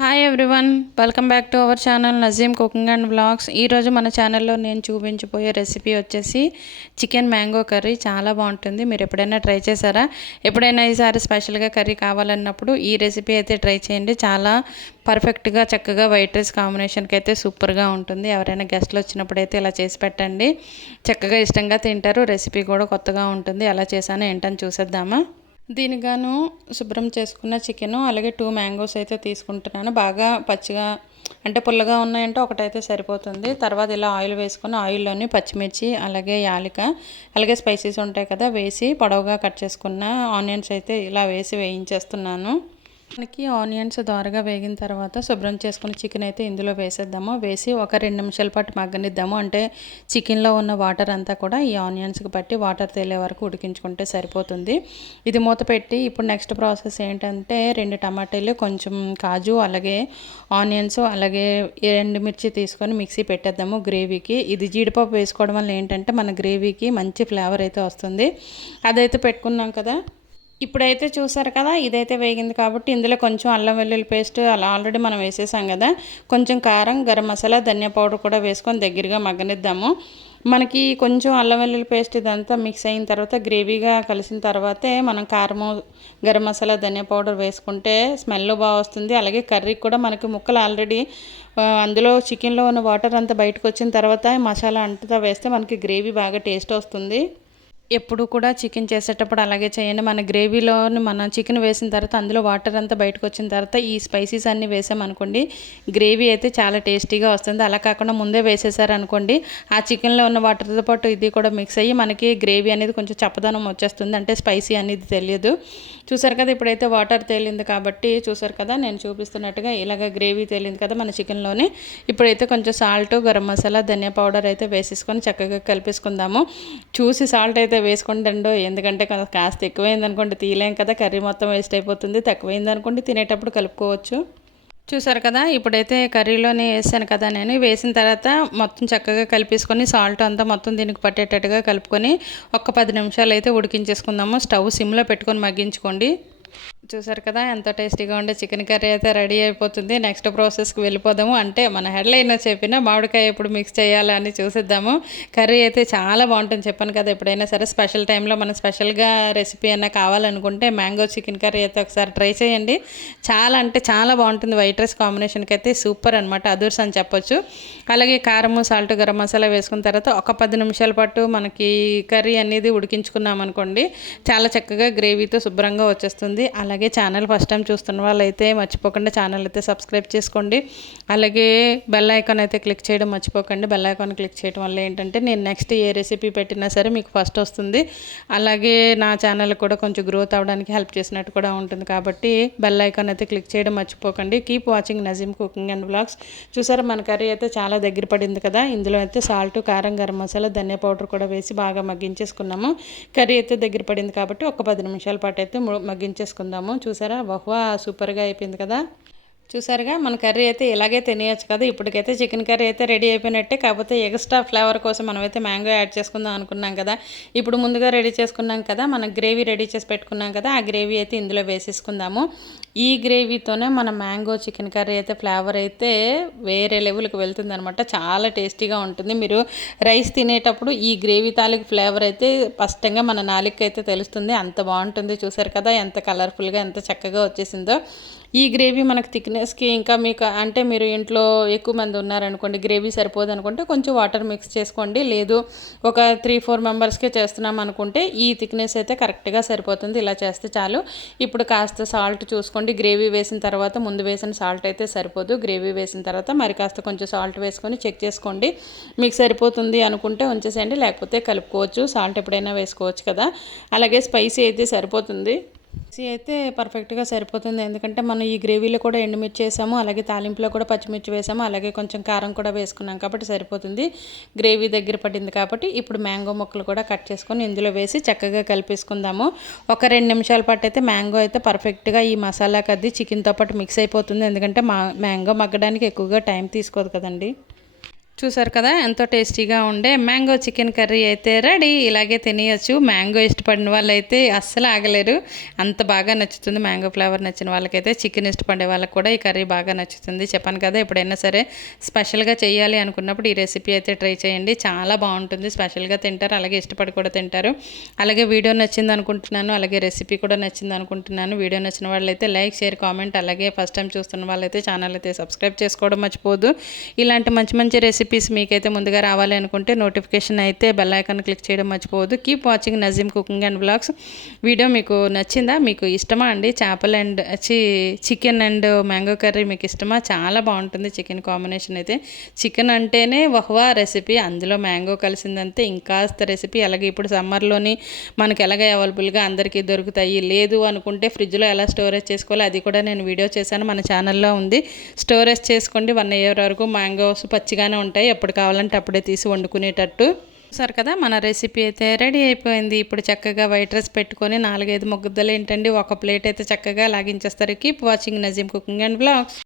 Hi everyone welcome back to our channel Nazeem cooking and blogs ఈరోజు మన ఛానల్లో నేను చూపించబోయే రెసిపీ వచ్చేసి చికెన్ మ్యాంగో కర్రీ చాలా బాగుంటుంది. మీరు ఎప్పుడైనా ట్రై చేశారా? ఎప్పుడైనా ఈసారి స్పెషల్గా కర్రీ కావాలన్నప్పుడు ఈ రెసిపీ అయితే ట్రై చేయండి. చాలా పర్ఫెక్ట్గా చక్కగా వైట్ రైస్ కాంబినేషన్కి అయితే సూపర్గా ఉంటుంది. ఎవరైనా గెస్ట్లు వచ్చినప్పుడు అయితే ఇలా చేసి పెట్టండి. చక్కగా ఇష్టంగా తింటారు. రెసిపీ కూడా కొత్తగా ఉంటుంది. ఎలా చేశానో ఏంటని చూసేద్దామా? దీనిగాను శుభ్రం చేసుకున్న చికెన్ అలాగే టూ మ్యాంగోస్ అయితే తీసుకుంటున్నాను. బాగా పచ్చిగా అంటే పుల్లగా ఉన్నాయంటే ఒకటైతే సరిపోతుంది. తర్వాత ఇలా ఆయిల్ వేసుకొని ఆయిల్లోని పచ్చిమిర్చి అలాగే యాలిక అలాగే స్పైసీస్ ఉంటాయి కదా వేసి పొడవుగా కట్ చేసుకున్న ఆనియన్స్ అయితే ఇలా వేసి వేయించేస్తున్నాను. మనకి ఆనియన్స్ దోరగా వేగిన తర్వాత శుభ్రం చేసుకుని చికెన్ అయితే ఇందులో వేసేద్దాము. వేసి ఒక రెండు నిమిషాల పాటు మగ్గనిద్దాము. అంటే చికెన్లో ఉన్న వాటర్ అంతా కూడా ఈ ఆనియన్స్కి బట్టి వాటర్ తేలే వరకు ఉడికించుకుంటే సరిపోతుంది. ఇది మూత పెట్టి ఇప్పుడు నెక్స్ట్ ప్రాసెస్ ఏంటంటే రెండు టమాటాలు కొంచెం కాజు అలాగే ఆనియన్స్ అలాగే రెండు మిర్చి తీసుకొని మిక్సీ పెట్టేద్దాము గ్రేవీకి. ఇది జీడిపప్పు వేసుకోవడం వల్ల ఏంటంటే మన గ్రేవీకి మంచి ఫ్లేవర్ అయితే వస్తుంది. అదైతే పెట్టుకున్నాం కదా. ఇప్పుడైతే చూసారు కదా ఇదైతే వేగింది కాబట్టి ఇందులో కొంచెం అల్లం వెల్లుల్లి పేస్ట్ అలా ఆల్రెడీ మనం వేసేసాం కదా. కొంచెం కారం గరం మసాలా ధనియా పౌడర్ కూడా వేసుకొని దగ్గరగా మగ్గనిద్దాము. మనకి కొంచెం అల్లం వెల్లుల్లి పేస్ట్ ఇదంతా మిక్స్ అయిన తర్వాత గ్రేవీగా కలిసిన తర్వాతే మనం కారము గరం మసాలా ధనియా పౌడర్ వేసుకుంటే స్మెల్ బాగా వస్తుంది. అలాగే కర్రీకి కూడా మనకి ముక్కలు ఆల్రెడీ అందులో చికెన్లో ఉన్న వాటర్ అంతా బయటకు వచ్చిన తర్వాత మసాలా అంతా వేస్తే మనకి గ్రేవీ బాగా టేస్ట్ వస్తుంది. ఎప్పుడు కూడా చికెన్ చేసేటప్పుడు అలాగే చేయండి. మన గ్రేవీలో మన చికెన్ వేసిన తర్వాత అందులో వాటర్ అంతా బయటకు వచ్చిన తర్వాత ఈ స్పైసీస్ అన్నీ వేసామనుకోండి గ్రేవీ అయితే చాలా టేస్టీగా వస్తుంది. అలా కాకుండా ముందే వేసేసారనుకోండి ఆ చికెన్లో ఉన్న వాటర్తో పాటు ఇది కూడా మిక్స్ అయ్యి మనకి గ్రేవీ అనేది కొంచెం చప్పదనం వచ్చేస్తుంది. అంటే స్పైసీ అనేది తెలియదు. చూసారు కదా ఇప్పుడైతే వాటర్ తేలింది కాబట్టి చూసారు కదా నేను చూపిస్తున్నట్టుగా ఇలాగ గ్రేవీ తేలింది కదా మన చికెన్లోని. ఇప్పుడైతే కొంచెం సాల్ట్ గరం మసాలా ధనియా పౌడర్ అయితే వేసేసుకొని చక్కగా కలిపేసుకుందాము. చూసి సాల్ట్ అయితే వేసుకుంటండు ఎందుకంటే కాస్త ఎక్కువైంది అనుకోండి తీయలేం కదా కర్రీ మొత్తం వేస్ట్ అయిపోతుంది తక్కువైంది అనుకోండి తినేటప్పుడు కలుపుకోవచ్చు. చూసారు కదా ఇప్పుడైతే కర్రీలోనే వేసాను కదా నేను. వేసిన తర్వాత మొత్తం చక్కగా కలిపేసుకొని సాల్ట్ అంతా మొత్తం దీనికి పట్టేటట్టుగా కలుపుకొని ఒక పది నిమిషాలు అయితే ఉడికించేసుకుందాము. స్టవ్ సిమ్లో పెట్టుకొని మగ్గించుకోండి. చూసారు కదా ఎంత టేస్టీగా ఉండే చికెన్ కర్రీ అయితే రెడీ అయిపోతుంది. నెక్స్ట్ ప్రాసెస్కి వెళ్ళిపోదాము. అంటే మన హెడ్లైన్ చెప్పిన మామిడికాయ ఎప్పుడు మిక్స్ చేయాలి అని చూసిద్దాము. కర్రీ అయితే చాలా బాగుంటుంది. చెప్పాను కదా ఎప్పుడైనా సరే స్పెషల్ టైంలో మనం స్పెషల్గా రెసిపీ అయినా కావాలనుకుంటే మ్యాంగో చికెన్ కర్రీ అయితే ఒకసారి ట్రై చేయండి. చాలా అంటే చాలా బాగుంటుంది. వైట్ రైస్ కాంబినేషన్కి అయితే సూపర్ అనమాట అదూర్స్ అని చెప్పొచ్చు. అలాగే కారము సాల్ట్ గరం మసాలా వేసుకున్న తర్వాత ఒక పది నిమిషాల పాటు మనకి కర్రీ అనేది ఉడికించుకున్నాం అనుకోండి చాలా చక్కగా గ్రేవీతో శుభ్రంగా వచ్చేస్తుంది. అలాగే అలాగే ఛానల్ ఫస్ట్ టైం చూస్తున్న వాళ్ళైతే మర్చిపోకుండా ఛానల్ అయితే సబ్స్క్రైబ్ చేసుకోండి. అలాగే బెల్ ఐకాన్ అయితే క్లిక్ చేయడం మర్చిపోకండి. బెల్ ఐకాన్ క్లిక్ చేయడం వల్ల ఏంటంటే నేను నెక్స్ట్ ఏ రెసిపీ పెట్టినా సరే మీకు ఫస్ట్ వస్తుంది. అలాగే నా ఛానల్ కూడా కొంచెం గ్రోత్ అవ్వడానికి హెల్ప్ చేసినట్టు కూడా ఉంటుంది కాబట్టి బెల్ ఐకాన్ అయితే క్లిక్ చేయడం మర్చిపోకండి. Keep watching Nazeem cooking and blogs చూసారా మన కర్రీ అయితే చాలా దగ్గర పడింది కదా. ఇందులో అయితే సాల్ట్ కారం గరం మసాలా ధనియా పౌడర్ కూడా వేసి బాగా మగ్గించేసుకున్నాము. కర్రీ అయితే దగ్గర పడింది కాబట్టి ఒక పది నిమిషాల పాటు అయితే మగ్గించేసుకుందాము. చూసారా? బహువా సూపర్గా అయిపోయింది కదా? చూసారుగా? మన కర్రీ అయితే ఇలాగే తినేయచ్చు కదా? ఇప్పటికైతే చికెన్ కర్రీ అయితే రెడీ అయిపోయినట్టే. కాకపోతే ఎక్స్ట్రా ఫ్లేవర్ కోసం మనమైతే మ్యాంగో యాడ్ చేసుకుందాం అనుకున్నాం కదా? ఇప్పుడు ముందుగా రెడీ చేసుకున్నాం కదా? మనం గ్రేవీ రెడీ చేసి పెట్టుకున్నాం కదా? ఆ గ్రేవీ అయితే ఇందులో వేసేసుకుందాము. ఈ గ్రేవీతోనే మన మ్యాంగో చికెన్ కర్రీ అయితే ఫ్లేవర్ అయితే వేరే లెవెల్కి వెళ్తుంది అనమాట చాలా టేస్టీగా ఉంటుంది. మీరు రైస్ తినేటప్పుడు ఈ గ్రేవీ తాలూకు ఫ్లేవర్ అయితే స్పష్టంగా మన నాలుగుకి అయితే తెలుస్తుంది. అంత బాగుంటుంది. చూసారు కదా ఎంత కలర్ఫుల్గా ఎంత చక్కగా వచ్చేసిందో. ఈ గ్రేవీ మనకు థిక్నెస్కి ఇంకా మీకు అంటే మీరు ఇంట్లో ఎక్కువ మంది ఉన్నారనుకోండి గ్రేవీ సరిపోదు అనుకుంటే కొంచెం వాటర్ మిక్స్ చేసుకోండి. లేదు ఒక త్రీ ఫోర్ మెంబర్స్కే చేస్తున్నాం అనుకుంటే ఈ థిక్నెస్ అయితే కరెక్ట్గా సరిపోతుంది. ఇలా చేస్తే చాలు. ఇప్పుడు కాస్త సాల్ట్ వేసుకోండి. గ్రేవీ వేసిన తర్వాత ముందు వేసిన సాల్ట్ అయితే సరిపోదు. గ్రేవీ వేసిన తర్వాత మరి కాస్త కొంచెం సాల్ట్ వేసుకొని చెక్ చేసుకోండి. మీకు సరిపోతుంది అనుకుంటే ఉంచేసేయండి. లేకపోతే కలుపుకోవచ్చు. సాల్ట్ ఎప్పుడైనా వేసుకోవచ్చు కదా. అలాగే స్పైసీ అయితే సరిపోతుంది. మిక్సీ అయితే పర్ఫెక్ట్గా సరిపోతుంది. ఎందుకంటే మనం ఈ గ్రేవీలో కూడా ఎండుమిర్చి వేసాము అలాగే తాలింపులో కూడా పచ్చిమిర్చి వేసాము అలాగే కొంచెం కారం కూడా వేసుకున్నాం కాబట్టి సరిపోతుంది. గ్రేవీ దగ్గర పడింది కాబట్టి ఇప్పుడు మ్యాంగో ముక్కలు కూడా కట్ చేసుకొని ఇందులో వేసి చక్కగా కలిపేసుకుందాము. ఒక రెండు నిమిషాల పాటు అయితే మ్యాంగో అయితే పర్ఫెక్ట్గా ఈ మసాలా కద్ది చికెన్తో పాటు మిక్స్ అయిపోతుంది. ఎందుకంటే మా మ్యాంగో మగ్గడానికి ఎక్కువగా టైం తీసుకోదు కదండి. చూసారు కదా ఎంతో టేస్టీగా ఉండే మ్యాంగో చికెన్ కర్రీ అయితే రెడీ. ఇలాగే తినేయచ్చు. మ్యాంగో ఇష్టపడిన వాళ్ళైతే అస్సలు ఆగలేరు. అంత బాగా నచ్చుతుంది మ్యాంగో ఫ్లేవర్ నచ్చిన వాళ్ళకైతే. చికెన్ ఇష్టపడే వాళ్ళకి కూడా ఈ కర్రీ బాగా నచ్చుతుంది. చెప్పాను కదా ఎప్పుడైనా సరే స్పెషల్గా చేయాలి అనుకున్నప్పుడు ఈ రెసిపీ అయితే ట్రై చేయండి. చాలా బాగుంటుంది. స్పెషల్గా తింటారు అలాగే ఇష్టపడి కూడా తింటారు. అలాగే వీడియో నచ్చింది అనుకుంటున్నాను అలాగే రెసిపీ కూడా నచ్చింది అనుకుంటున్నాను. వీడియో నచ్చిన వాళ్ళైతే లైక్ షేర్ కామెంట్ అలాగే ఫస్ట్ టైం చూస్తున్న వాళ్ళైతే ఛానల్ అయితే సబ్స్క్రైబ్ చేసుకోవడం మర్చిపోదు ఇలాంటి మంచి మంచి రెసిపీ రెసిపీస్ మీకైతే ముందుగా రావాలి అనుకుంటే నోటిఫికేషన్ అయితే బెల్ ఐకాన్ క్లిక్ చేయడం మర్చిపోవద్దు. Keep watching Nazeem cooking and blogs video మీకు నచ్చిందా? మీకు ఇష్టమా అండి? చేపలు అండ్ చి చికెన్ అండ్ మ్యాంగో కర్రీ మీకు ఇష్టమా? చాలా బాగుంటుంది చికెన్ కాంబినేషన్ అయితే. చికెన్ అంటేనే వహ్వా రెసిపీ అందులో మ్యాంగో కలిసిందంటే ఇంకాస్త రెసిపీ అలాగే ఇప్పుడు సమ్మర్లోని మనకి ఎలాగ అవైలబుల్గా అందరికీ దొరుకుతాయి. లేదు అనుకుంటే ఫ్రిడ్జ్లో ఎలా స్టోరేజ్ చేసుకోవాలో అది కూడా నేను వీడియో చేశాను. మన ఛానల్లో ఉంది. స్టోరేజ్ చేసుకోండి. వన్ ఇయర్ వరకు మ్యాంగోస్ పచ్చిగానే ఉంటాయి. ఉంటాయి. ఎప్పుడు కావాలంటే అప్పుడే తీసి వండుకునేటట్టు. చూసారు కదా మన రెసిపీ అయితే రెడీ అయిపోయింది. ఇప్పుడు చక్కగా వైట్ రైస్ పెట్టుకొని నాలుగైదు ముగ్గుద్దలు ఏంటండి ఒక ప్లేట్ అయితే చక్కగా లాగించేస్తారు. Keep watching Nazeem cooking and blogs.